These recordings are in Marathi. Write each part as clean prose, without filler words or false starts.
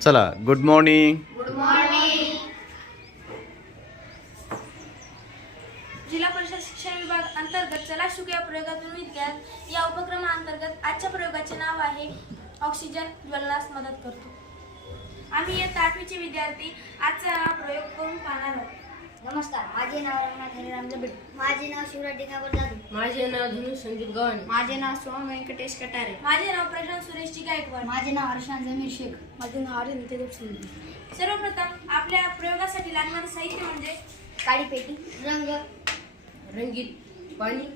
चला, गुड मॉर्निंग. Good morning. जिल्हा परिषद शिक्षण विभाग अंतर्गत चला शिकूया प्रयोगातून विज्ञान या उपक्रमाअंतर्गत आजच्या प्रयोगाचे नाव आहे ऑक्सिजन ज्वलनास मदत करतो. आम्ही इयत्ता 8वीचे विद्यार्थी आजचा प्रयोग करून पाहणार आहोत. नमस्कार, माझे नाव रघुनाथ हरिराम जबडे. माझे नाव शिवराज डिकावर जाधव. माझे नाव धनु संदीप गव्हाणे. माझे नाव सोहम व्यंकटेश कटारे. माझे नाव प्रशांत सुरेशजी गायकवाड. माझे नाव हर्षान जमीर शेख. माझे नाव आर्यन तेजप सिंग. सर्वप्रथम आपल्या प्रयोगासाठी लागणारे साहित्य म्हणजे काळी पेटी, रंग, रंगीत पाणी,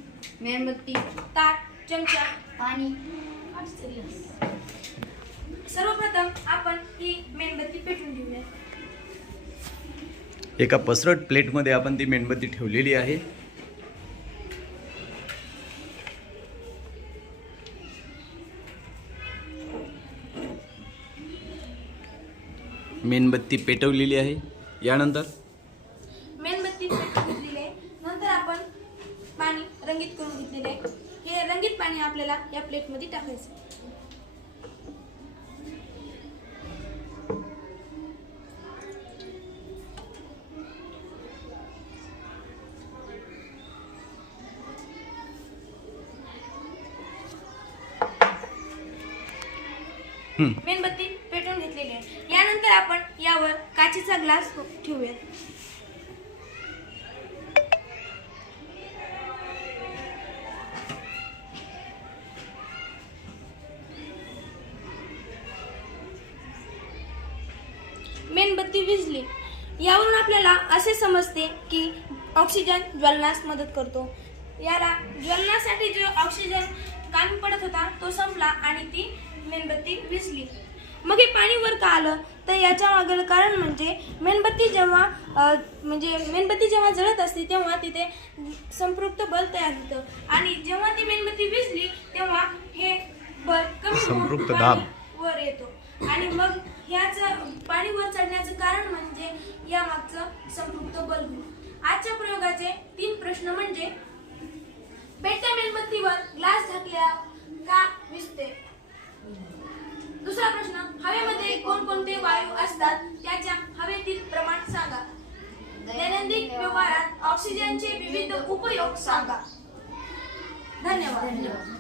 मेणबत्ती, ताट, चमचा. पाणी. सर्वप्रथम आपण ही मेणबत्ती पेटवून घेऊया. एका पसरट प्लेटमध्ये आपण ती मेणबत्ती ठेवलेली आहे. मेणबत्ती पेटवलेली आहे. यानंतर मेणबत्ती पेटवून घेतलेली आहे. नंतर आपण पाणी रंगीत करून घेतलेले आहे. हे रंगीत पाणी आपल्याला या प्लेटमध्ये टाकायचं. मेणबत्ती पेटवून घेतलेली आहे. यानंतर आपण यावर काचेचा ग्लास ठेवूया. मेणबत्ती विझली. यावरून आपल्याला असे समजते की ऑक्सिजन ज्वलनास मदत करतो. याला ज्वलनासाठी जो ऑक्सिजन कमी पडत होता तो संपला आणि ती मेणबत्ती विझली. मग हे पाणी वर का आलं तर याच्या मागील कारण म्हणजे मेणबत्ती जेव्हा जळत असते तेव्हा तिथे संपृक्त बल तयार होतं आणि जेव्हा ती मेणबत्ती विझली तेव्हा हे बल कमी संपृक्त होऊन दाब पाणी वर येतो आणि मग ह्याचं पाणी वर चढण्याचं कारण म्हणजे या मागचं संपृक्त बल होय. आजच्या प्रयोगाचे 3 प्रश्न म्हणजे पेटत्या मेणबत्तीवर ग्लास झाकल्या का विझते. दुसरा प्रश्न, हवेमध्ये कोणकोणते वायू असतात त्याच्या हवेतील प्रमाण सांगा. दैनंदिन व्यवहारात ऑक्सिजनचे विविध उपयोग सांगा. धन्यवाद.